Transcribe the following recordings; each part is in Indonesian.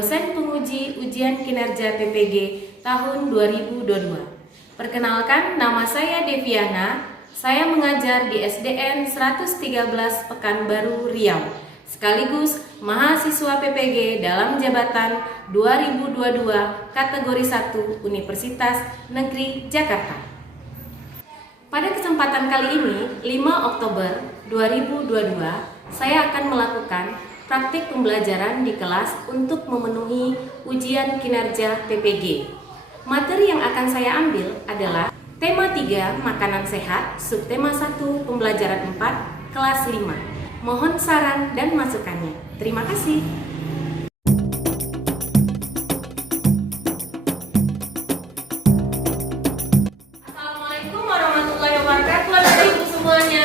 dosen penguji ujian kinerja PPG tahun 2022. Perkenalkan, nama saya Deviana. Saya mengajar di SDN 113 Pekanbaru, Riau, sekaligus mahasiswa PPG dalam jabatan 2022 kategori 1 Universitas Negeri Jakarta. Pada kesempatan kali ini, 5 Oktober 2022, saya akan melakukan praktik pembelajaran di kelas untuk memenuhi ujian kinerja PPG. Materi yang akan saya ambil adalah tema 3 makanan sehat, subtema 1 pembelajaran 4, kelas 5. Mohon saran dan masukannya. Terima kasih. Assalamualaikum warahmatullahi wabarakatuh, Bapak Ibu semuanya.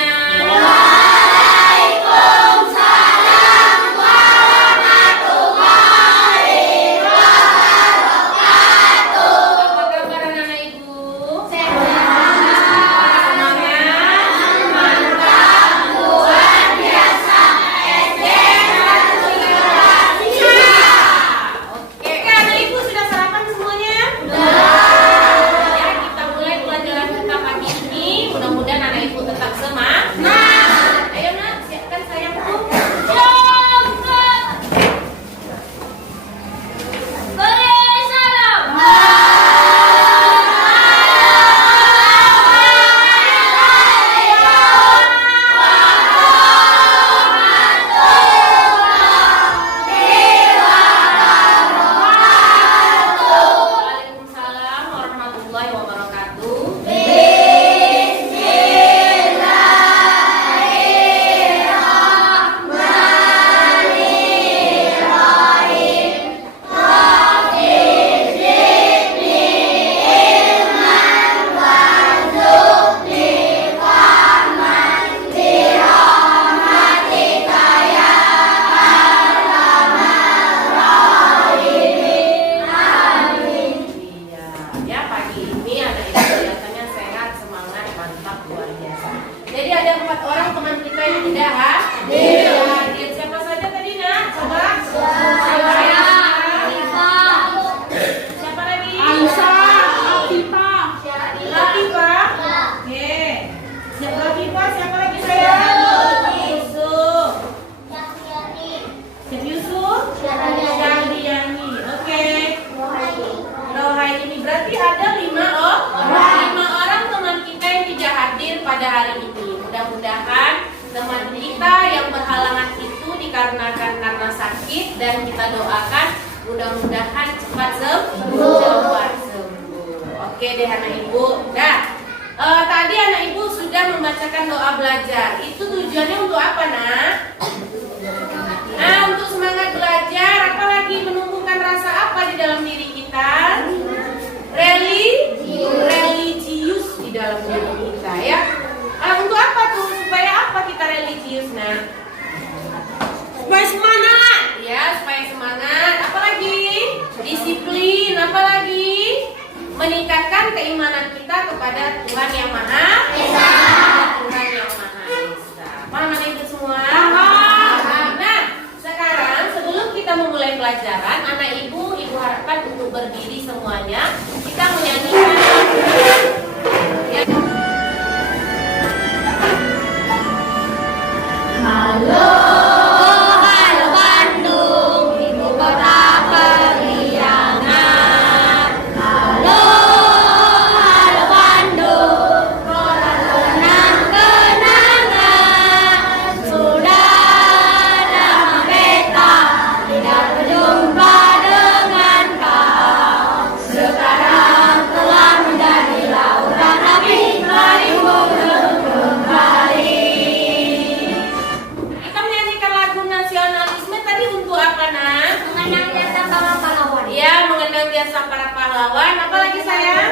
Jadi ada 4 orang teman kita yang tidak hadir. Siapa saja tadi, Nak? Coba. Saya. Siapa lagi? Aisyah, Latifah. Latifah. Oke. Latifah, siapa lagi saya? Yusuf. Siapa Yusuf? Syahriani. Oke. Rohaini. Berarti ada 5 orang teman kita yang tidak hadir pada hari ini. Mudah-mudahan teman kita yang berhalangan itu dikarenakan karena sakit, dan kita doakan mudah-mudahan cepat sembuh. Oke deh anak ibu. Tadi anak ibu sudah membacakan doa belajar. Itu tujuannya untuk apa, Nak? Nah, untuk semangat belajar. Apalagi menumbuhkan rasa apa di dalam diri kita? Religius di dalam diri kita, ya. Untuk apa tuh? Supaya apa kita religius, Nah? Supaya semangat. Ya, supaya semangat. Apalagi? Disiplin. Apalagi? Meningkatkan keimanan kita kepada Tuhan Yang Maha Esa. Tuhan Yang Maha Esa. Paham anak ibu semua? Paham. Nah, sekarang sebelum kita memulai pelajaran, anak ibu harapkan untuk berdiri semuanya. Kita menyanyikan Halo, halo Bandung, ibu kota periangan. Halo, halo Bandung, kota kenang-kenangan. Sudah lama beta tidak berjumpa dengan kau. Sekarang telah menjadi lautan api, mari berkembali. mengenang jasa para pahlawan. Apalagi sayang?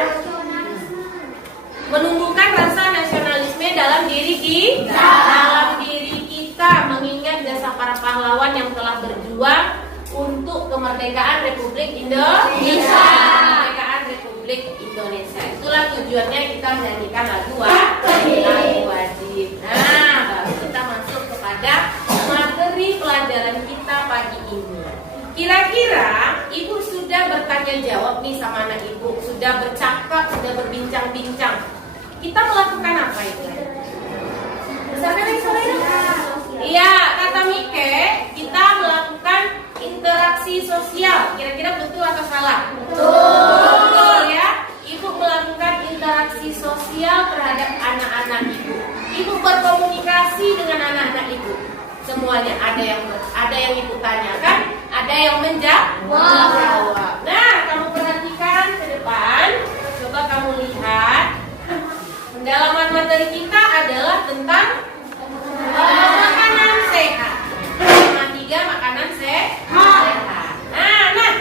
Menumbuhkan rasa nasionalisme dalam diri kita, mengingat jasa para pahlawan yang telah berjuang untuk kemerdekaan Republik Indonesia. Itulah tujuannya kita menyanyikan lagu wajib. Nah, baru kita masuk kepada materi pelajaran kita pagi ini. Kira-kira selesai jawab nih sama anak ibu, sudah bercakap, sudah berbincang-bincang, kita melakukan apa itu? Siapa yang saudara? Iya, kata Mike, kita melakukan interaksi sosial. Kira-kira betul atau salah? Betul ya. Ibu melakukan interaksi sosial terhadap anak-anak ibu. Ibu berkomunikasi dengan anak-anak ibu. Semuanya ada yang ibu tanyakan, ada yang menjawab. Nah, kamu perhatikan ke depan. Coba kamu lihat. Pendalaman materi kita adalah tentang makanan sehat. Tema 3 makanan sehat. Nah,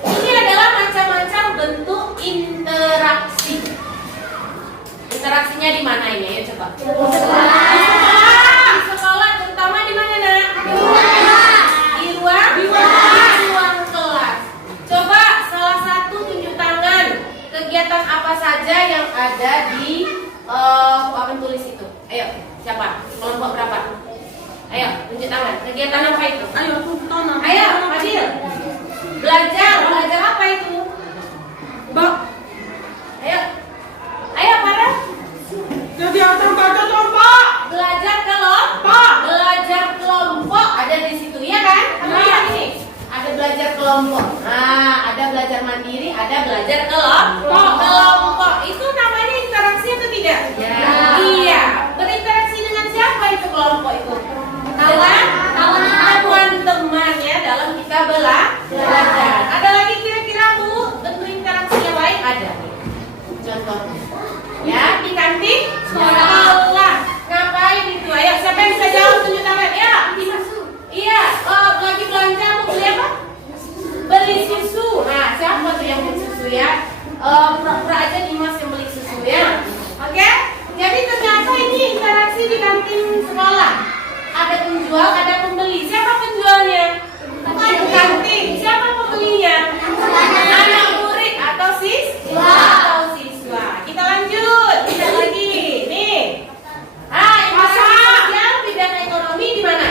ini adalah macam-macam bentuk interaksi. Interaksinya di mana ini? Ayo coba. Di sekolah, terutama di mana, Nak? Di ruang kelas. Coba salah satu tunjuk tangan kegiatan apa saja yang ada di papan tulis itu. Ayo, siapa? Kelompok berapa? Ayo, tunjuk tangan. Kegiatan apa itu? Ayo, tunjuk tangan. Ayo, Fadil. Belajar apa itu? Mbak, Ayo. Ayo, Farah. kegiatan baca dong, Pak. Belajar kelompok. Belajar kelompok ada di situ, ya kan? Kamu lihat ini. Ada belajar kelompok. Nah, ada belajar mandiri, ada belajar kelompok. Kelompok itu namanya interaksi atau tidak? Ya. Iya. Berinteraksi dengan siapa itu kelompok itu? Dengan teman-teman ya dalam kita belajar. Ada lagi kira-kira Bu bentuk interaksi yang lain ada nih. Contohnya. Ya, di kantin sekolah. Ngapain itu? Ayo, siapa yang bisa jawab tunjuk tangan? Ya. Iya, lagi belanja mau beli apa? Beli susu. Nah, siapa tuh yang beli susu ya? Pura-pura aja Dimas yang beli susu ya. Oke? Jadi ternyata ini interaksi di kantin sekolah. Ada penjual, ada pembeli. Siapa penjualnya? Kantin. Siapa pembelinya? Anak murid atau siswa. Kita lanjut. Kita lagi. Nih. Interaksi sosial bidang ekonomi di mana?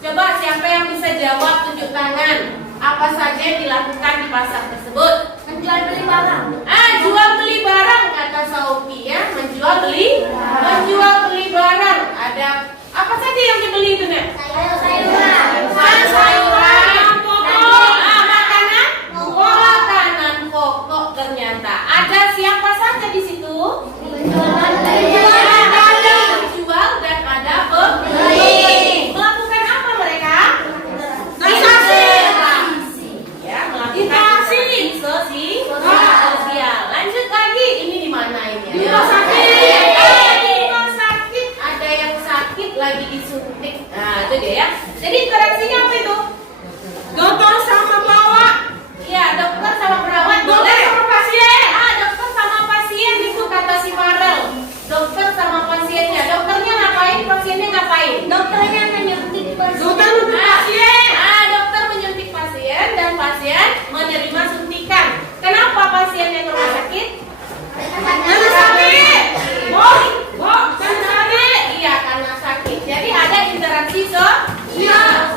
Coba siapa yang bisa jawab tunjuk tangan. Apa saja yang dilakukan di pasar tersebut? Menjual beli barang. Jual beli barang kata Sauki ya. Menjual beli barang. Ada apa saja yang dibeli itu, Nek? Sayur-sayuran. Sayuran, makanan pokok ternyata. Ada siapa saja di situ? Menjual dan ada pembeli. Melakukan apa mereka? Interaksi. Ya, melakukan interaksi sosial. Lanjut lagi. Ini di mana ini? Di rumah sakit. Di rumah sakit. Ada yang sakit lagi disuntik. Nah, itu dia ya. Jadi interaksinya apa itu? Dokter sama perawat. Iya, dokter sama perawat. Dokter sama pasien. Dokter sama pasien itu kata si Farel. Dokter sama pasiennya. Dokternya ngapain? Pasiennya ngapain? Dokternya menyuntik Dokter untuk pasien. Dokter menyuntik pasien dan pasien menerima suntikan. Kenapa pasiennya ke rumah sakit? Karena sakit. Karena sakit. Iya, karena sakit. Jadi ada interaksi sosial.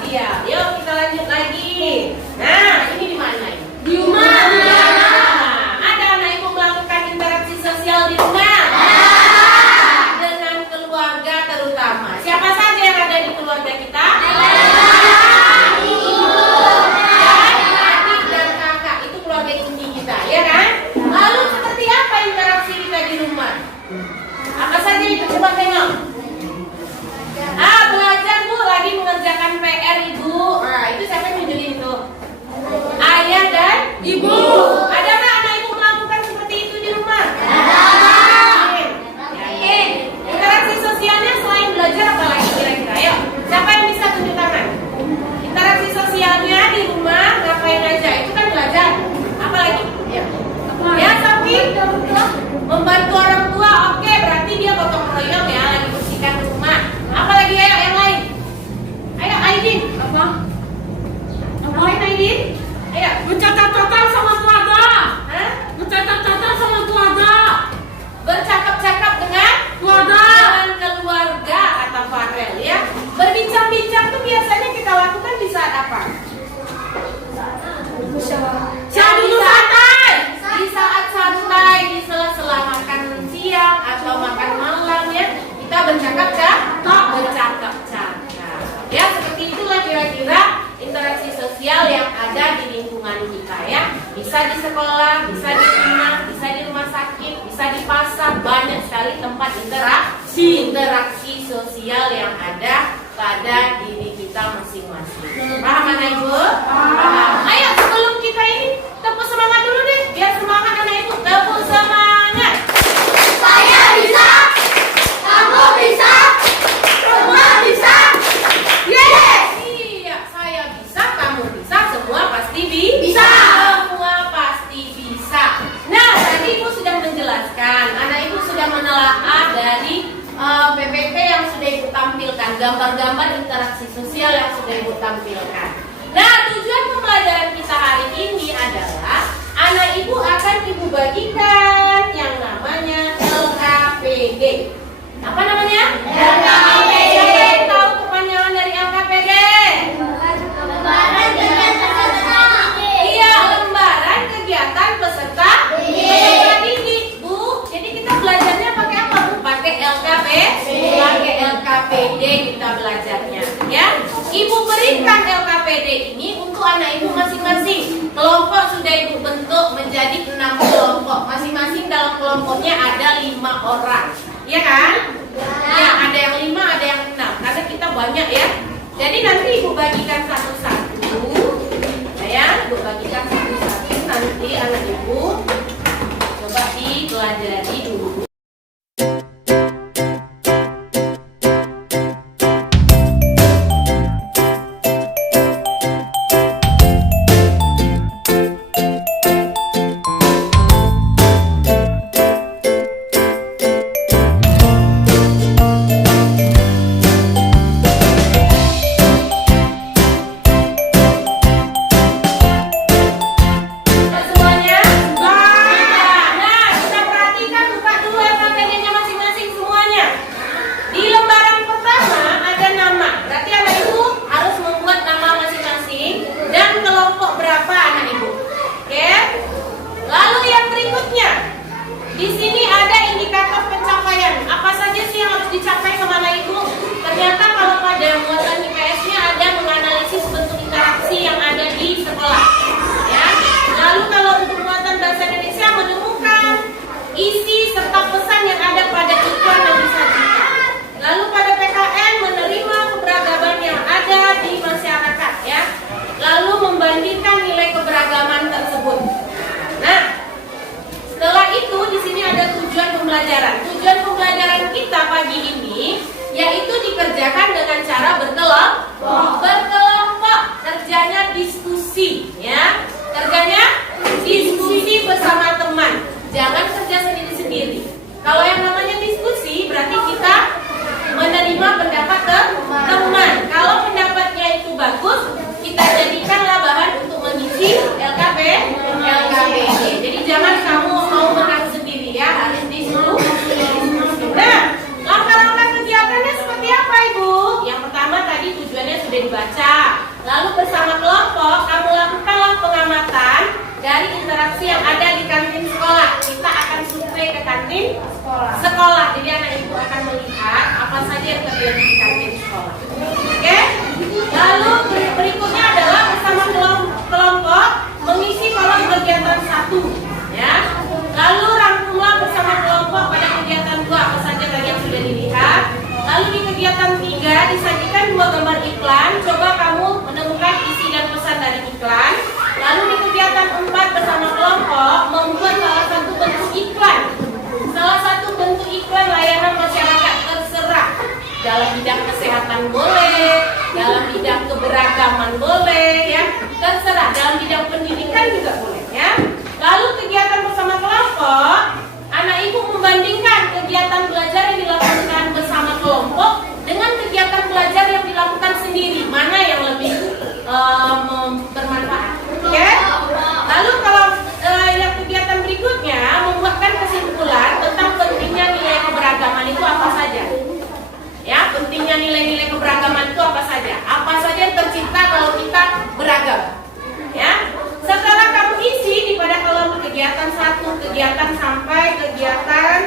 sekolah, bisa di rumah, bisa di rumah sakit, bisa di pasar. Banyak sekali tempat interaksi sosial yang ada pada diri kita masing-masing. Paham anak ibu? Paham. Ayo sebelum kita ini tepuk semangat dulu deh, biar semangat anak ibu. Tepuk semangat. Saya bisa. Kamu bisa. Semua bisa. Yes. Iya, saya bisa, kamu bisa, semua pasti bisa. Semua pasti bisa. Nah, tadi ibu sudah menjelaskan, anak ibu sudah menelaah dari PPT yang sudah ibu tampilkan, gambar-gambar interaksi sosial yang sudah ibu tampilkan. Nah, tujuan pembelajaran kita hari ini adalah anak ibu akan ibu bagikan yang namanya LKPD. Apa namanya? LKPD. Siapa yang tahu kepanjangan dari LKPD? Lembaran kegiatan peserta didik. Iya, lembaran kegiatan peserta didik, Bu. Jadi kita belajarnya pakai apa, Bu? Pakai LKPD. Pakai LKPD kita belajarnya, ya. Ibu berikan LKPD ini untuk anak ibu masing-masing. Kelompok sudah ibu bentuk menjadi 6 kelompok. Masing-masing dalam kelompoknya ada 5 orang. Iya kan? Ya, ada yang 5, ada yang 6. Karena kita banyak ya. Jadi nanti ibu bagikan satu-satu. Ya, ibu bagikan satu-satu. Nanti anak ibu coba dipelajari dulu. Semuanya? Nah, kita perhatikan, buka dulu LKPD-nya masing-masing semuanya. Di lembaran pertama ada nama. Berarti anak ibu harus membuat nama masing-masing dan kelompok berapa anak ibu. Oke? Lalu yang berikutnya, di sini ada indikator pencapaian. Apa saja sih yang harus dicapai sama anak ibu? Ternyata kalau pada muatan IPS-nya ada menganalisis bentuk interaksi yang ada di sekolah. Ya. Lalu kalau untuk muatan bahasa Indonesia menemukan isi serta pesan yang ada pada iklan yang disajikan. Lalu pada PKN menerima keberagaman yang ada di masyarakat, ya. Lalu membandingkan nilai keberagaman tersebut. Nah, setelah itu di sini ada tujuan pembelajaran. Tujuan pembelajaran kita pagi ini yaitu dikerjakan dengan cara berkelompok. Kerjanya diskusi, ya. Kerjanya diskusi bersama teman. Jangan kerja sendiri-sendiri. Kalau yang namanya diskusi berarti kita menerima pendapat teman. Kalau pendapatnya itu bagus, kita jadikanlah bahan untuk mengisi LKPD. Jadi jangan kamu mau menang sendiri, ya, harus diskusi. Nah, langkah-langkah kegiatannya seperti apa, Ibu? Yang pertama tadi tujuannya sudah dibaca. Lalu bersama kelompok kamu lakukanlah pengamatan dari interaksi yang ada di kantin sekolah. Kita akan survei ke kantin sekolah. Jadi anak ibu akan melihat apa saja yang terjadi di kantin sekolah. Oke? Lalu berikutnya adalah bersama kelompok mengisi kolom kegiatan 1, ya. Lalu rangkumlah bersama kelompok pada kegiatan 2 apa saja tadi yang sudah dilihat. Lalu di kegiatan 3 disajikan 2 gambar iklan. Coba kamu menemukan isi dan pesan dari iklan. Lalu di kegiatan 4 bersama kelompok membuat salah satu bentuk iklan. Salah satu bentuk iklan layanan masyarakat terserah. Dalam bidang kesehatan boleh, dalam bidang keberagaman boleh, ya. Terserah. Dalam bidang pendidikan juga boleh, ya. Lalu kegiatan bersama kelompok, anak ibu membandingkan kegiatan belajar yang dilakukan bersama kelompok dengan kegiatan belajar yang dilakukan sendiri. Mana yang lebih bermanfaat? Oke? Lalu kalau yang kegiatan berikutnya membuatkan kesimpulan tentang pentingnya nilai keberagaman itu apa saja? Ya, pentingnya nilai-nilai keberagaman itu apa saja? Apa saja yang tercipta kalau kita beragam? Ya. Setelah kamu isi di pada kolom kegiatan 1, kegiatan sampai kegiatan,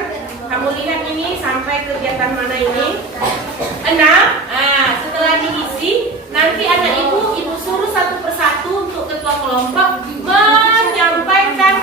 kamu lihat ini sampai kegiatan mana ini? 6. Nah, setelah diisi, nanti anak ibu suruh satu persatu untuk ketua kelompok menyampaikan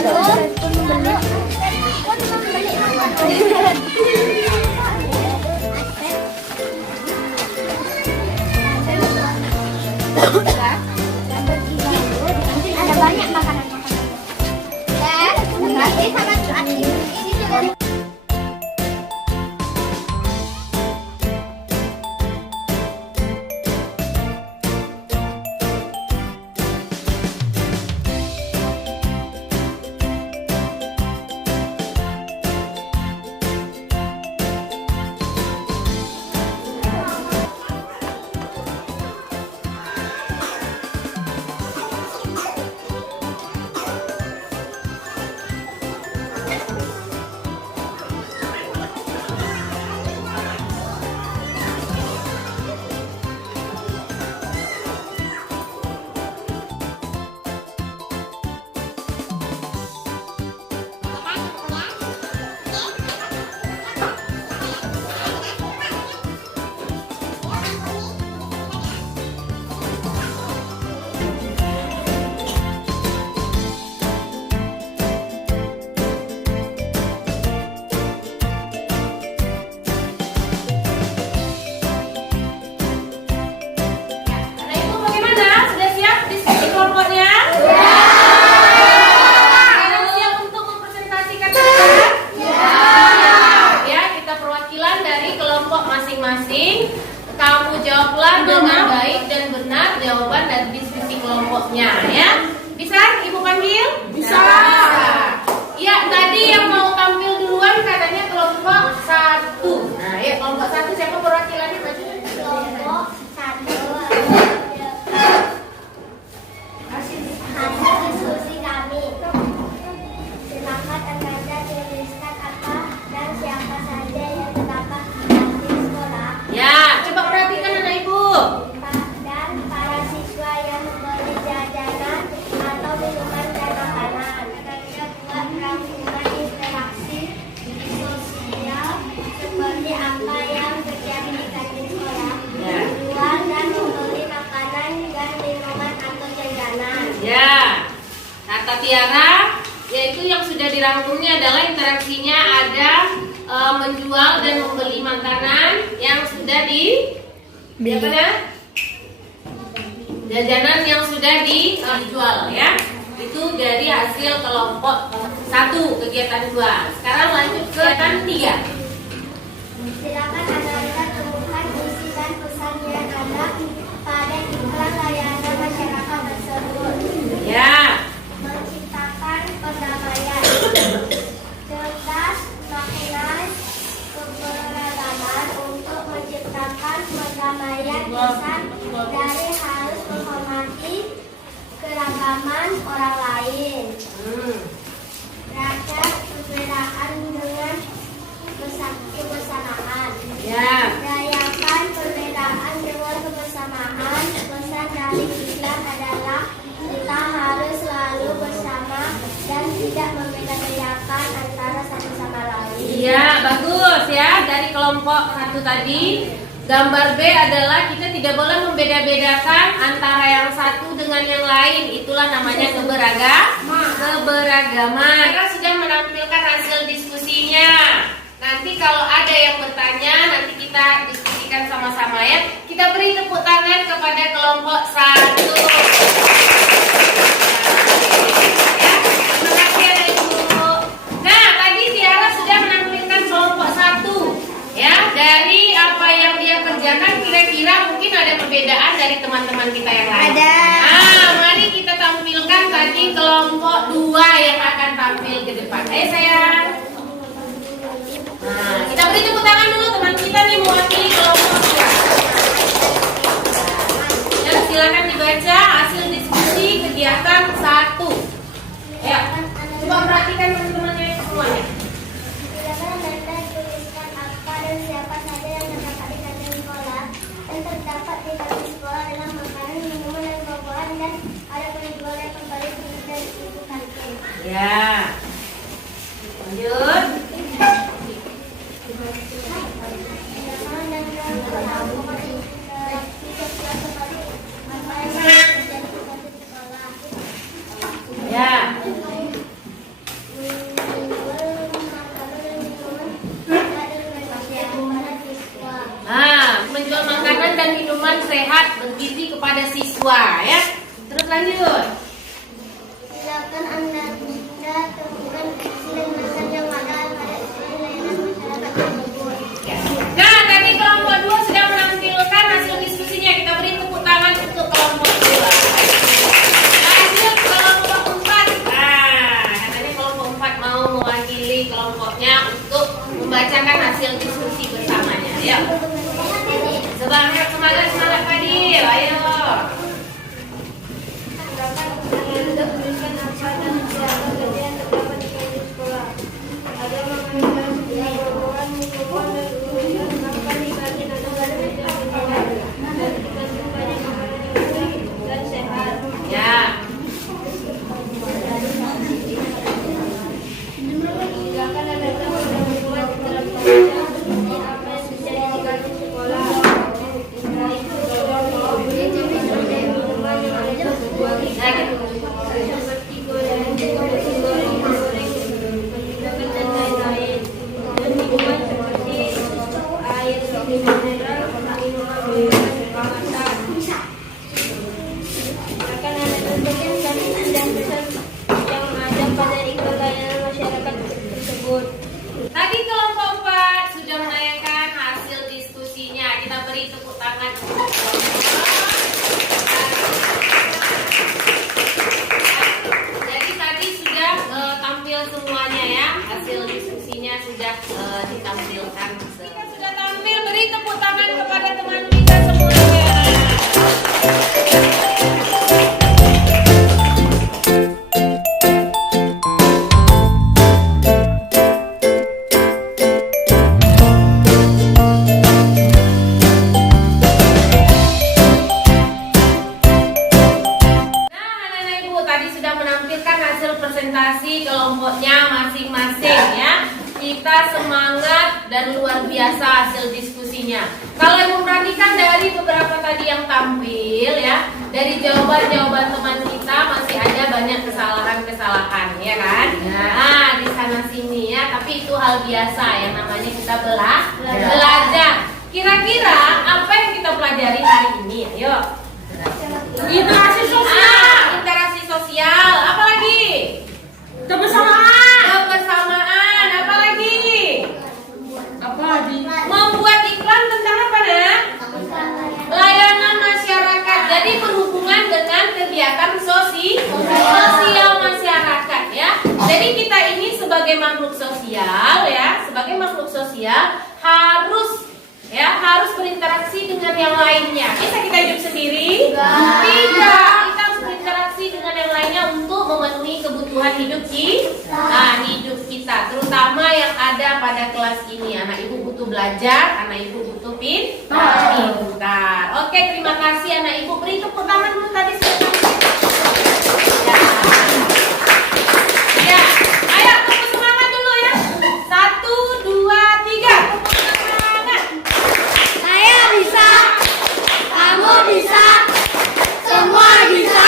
Ada banyak makanan-makanan. Ya, nanti sama ini juga. Kamu jawablah dengan baik dan benar jawaban dari diskusi kelompoknya, ya. Bisa Ibu panggil? Bisa. Ya, tadi yang mau tampil duluan katanya kelompok 1. Nah, ya kelompok 1 siapa perwakilannya? Kelompok 1. Hasil diskusi kami. Silakan Anda tuliskan apa dan siapa saja yang terdapat di sekolah. Ya, coba perhatikan anak Ibu. Dan para siswa yang membeli jajanan atau minuman dan makanan. Buat rangkuman interaksi sosial seperti apa yang terjadi di kantin sekolah. Ya. Jual dan membeli makanan dan minuman atau jajanan. Ya. Kata Tiara, yaitu yang sudah dirangkumnya adalah interaksinya ada menjual dan membeli makanan yang sudah jajanan yang sudah dijual, ya. Itu dari hasil kelompok 1 kegiatan 2. Sekarang lanjut ke kegiatan 3. Silakan Anda temukan isi dan pesan yang ada pada iklan layanan masyarakat tersebut. Ya. Menciptakan perdamaian, cerdas makna keberagaman untuk menciptakan perdamaian pesan dari harus menghormati keragaman orang lain. Rasa perbedaan dengan kebersamaan. Ya. Rayakan perbedaan dengan kebersamaan. Pesan dari iklan adalah kita harus selalu bersama dan tidak membeda-bedakan antara satu sama lain. Iya, bagus ya. Dari kelompok 1 tadi, gambar B adalah kita tidak boleh membeda-bedakan antara yang satu dengan yang lain. Itulah namanya keberagaman. Mereka sudah menampilkan hasil diskusinya. Nanti kalau ada yang bertanya, nanti kita diskusikan sama-sama, ya. Kita beri tepuk tangan kepada kelompok 1. Ya, terima kasih ya Ibu. Nah, tadi Tiara sudah menampilkan kelompok 1. Ya, dari apa yang dia kerjakan kira-kira mungkin ada perbedaan dari teman-teman kita yang lain. Ada. Nah, mari kita tampilkan tadi kelompok 2 yang akan tampil ke depan. Ayo sayang. Nah, kita beri tepuk tangan dulu teman kita nih mewakili kelompok 2. Dan silakan dibaca hasil diskusi kegiatan 1. Ya, coba perhatikan teman-temannya semuanya. Silakan Anda tuliskan apa dan siapa saja yang terdapat di kantin sekolah. Yang terdapat di kantin sekolah adalah makanan, minuman, dan buah-buahan, dan ada penjual yang kembali dari ibu kantin. Ya. Lanjut. Silakan Anda interaksi sosial seperti apa yang terjadi di kantin sekolah. Ya. siswa ya. Terus lanjut. Silakan Anda temukan kesenangan yang ada pada layanan masyarakat tersebut. Nah, tadi kelompok 2 sudah menampilkan hasil diskusinya. Kita beri tepuk tangan untuk kelompok 2. Lanjut kelompok 4. Nah, katanya kelompok 4 mau mewakili kelompoknya untuk membacakan hasil diskusi bersamanya. Ayo. Semangat, semangat, semangat Fadil. Ayo. Untuk tuliskan apa dan siapa saja yang terdapat di kantin sekolah. Ada makanan, buah-buahan, minuman, dan tulisan apa di kantin atau pada meja sekolah. Dan dikandung banyak makanan yang sehat dan sehat. Ya. Silakan Anda membuat dalam tulisan seperti apa yang terjadi di kantin sekolah. Itu contoh minuman yang ada sebuah seperti gorengan, menggunakan dan lain-lain. Dan minuman seperti air mineral, minuman kemasan. Akan ada tentukan dan pesan yang ada pada iklan layanan masyarakat tersebut. Tadi kelompok 4 sudah menayangkan hasil diskusinya. Kita beri tepuk tangan untuk kelompok. Jadi tadi sudah tampil semuanya ya. Hasil diskusinya sudah ditampilkan. Kita sudah tampil, beri tepuk tangan kepada teman kita semuanya. Presentasi kelompoknya masing-masing ya. Kita semangat dan luar biasa hasil diskusinya. Kalau Ibu perhatikan dari beberapa tadi yang tampil ya, dari jawaban-jawaban teman kita masih ada banyak kesalahan-kesalahan ya kan? Nah, di sana sini ya, tapi itu hal biasa yang namanya kita belajar. Kira-kira apa yang kita pelajari hari ini? Ayo. Interaksi sosial. Interaksi sosial. Apa lagi? Kebersamaan. Kebersamaan. Apa lagi? Apa lagi? Membuat iklan tentang apa, Nak? Layanan masyarakat. Jadi berhubungan dengan kegiatan sosial masyarakat ya. Jadi kita ini sebagai makhluk sosial ya, sebagai makhluk sosial harus berinteraksi dengan yang lainnya. Bisa kita hidup sendiri? Tidak. Kita harus berinteraksi dengan yang lainnya untuk memenuhi kebutuhan hidup kita, terutama yang ada pada kelas ini. Anak ibu butuh belajar, anak ibu butuh pintar. Oke, terima kasih anak ibu. Beri tepuk tangan dulu tadi sudah. Ya, ayo tepuk semangat dulu ya. 1, 2, 3. Tepuk semangat. Saya bisa, kamu bisa, semua bisa.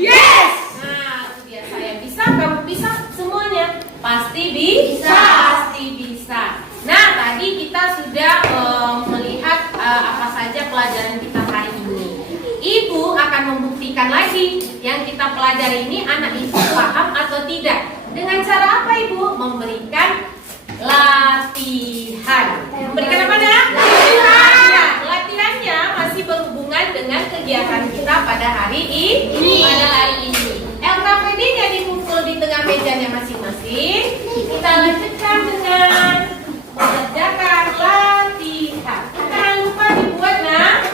Yes. Nah, itu dia. Saya bisa, kamu bisa, semuanya pasti bisa. Nah, tadi kita sudah melihat apa saja pelajaran kita hari ini. Ibu akan membuktikan lagi yang kita pelajari ini anak ibu paham atau tidak. Dengan cara apa Ibu? Memberikan latihan. Memberikan apa, Nak? Latihan. Ya, latihannya masih berhubungan dengan kegiatan kita pada hari ini. LKPD-nya dikumpul di tengah mejanya masing-masing. Kita lanjutkan dengan mengerjakan latihan. Jangan lupa dibuat namanya.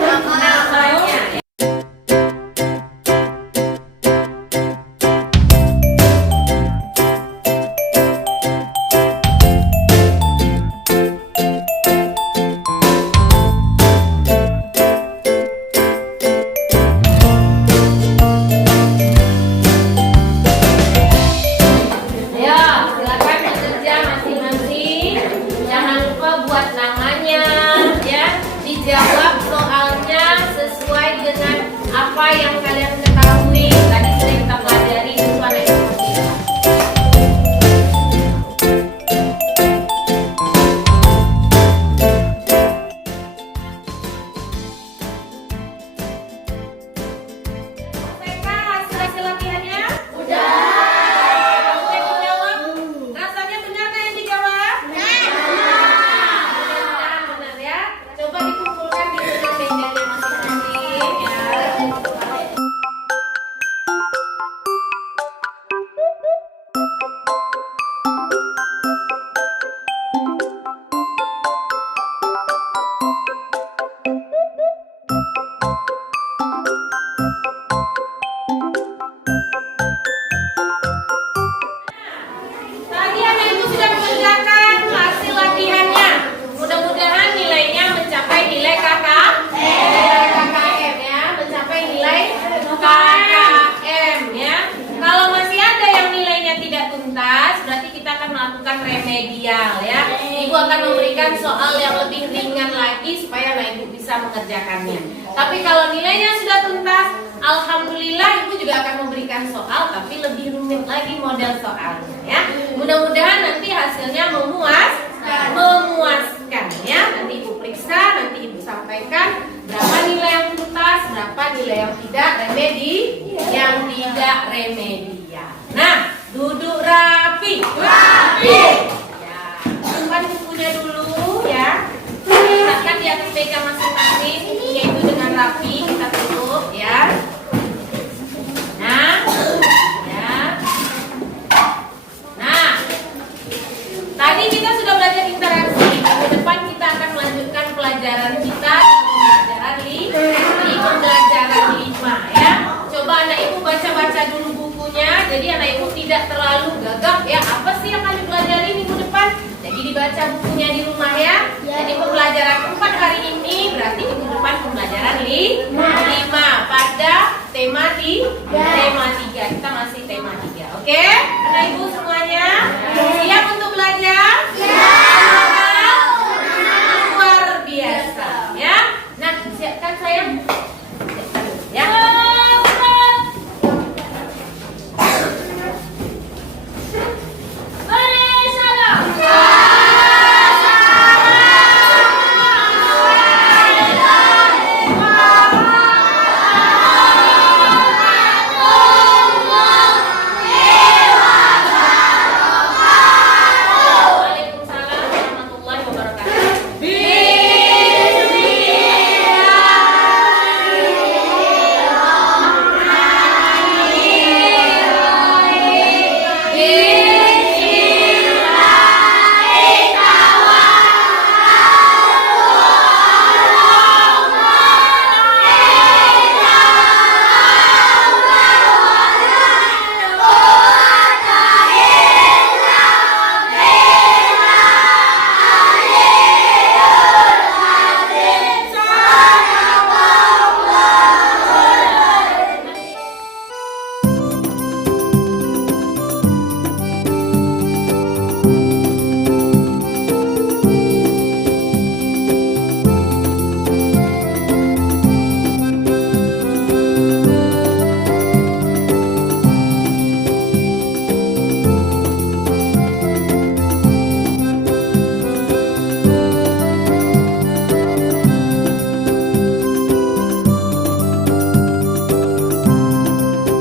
Jawab soalnya sesuai dengan apa yang kalian ketahui. Tadi sudah kita pelajari suara seperti apa. hal yang lebih ringan lagi supaya anak ibu bisa mengerjakannya. Tapi kalau nilainya sudah tuntas, alhamdulillah ibu juga akan memberikan soal, tapi lebih rumit lagi model soalnya ya. Mudah-mudahan nanti hasilnya memuaskan ya. Nanti ibu periksa, nanti ibu sampaikan berapa nilai yang tuntas, berapa nilai yang tidak remedial. Nah, duduk rapi. Ya, simpan bukunya dulu ya. Letakkan di atas meja masing-masing, bukunya itu dengan rapi kita tutup ya. Nah, tadi kita sudah belajar interaksi. Minggu depan kita akan melanjutkan pelajaran kita di pembelajaran 5 ya. Coba anak ibu baca-baca dulu bukunya. Jadi anak ibu tidak terlalu gagap ya. Apa sih yang akan dipelajari minggu depan? Jadi dibaca bukunya di rumah ya. Jadi pembelajaran 4 hari ini berarti minggu depan pembelajaran 5 pada tema di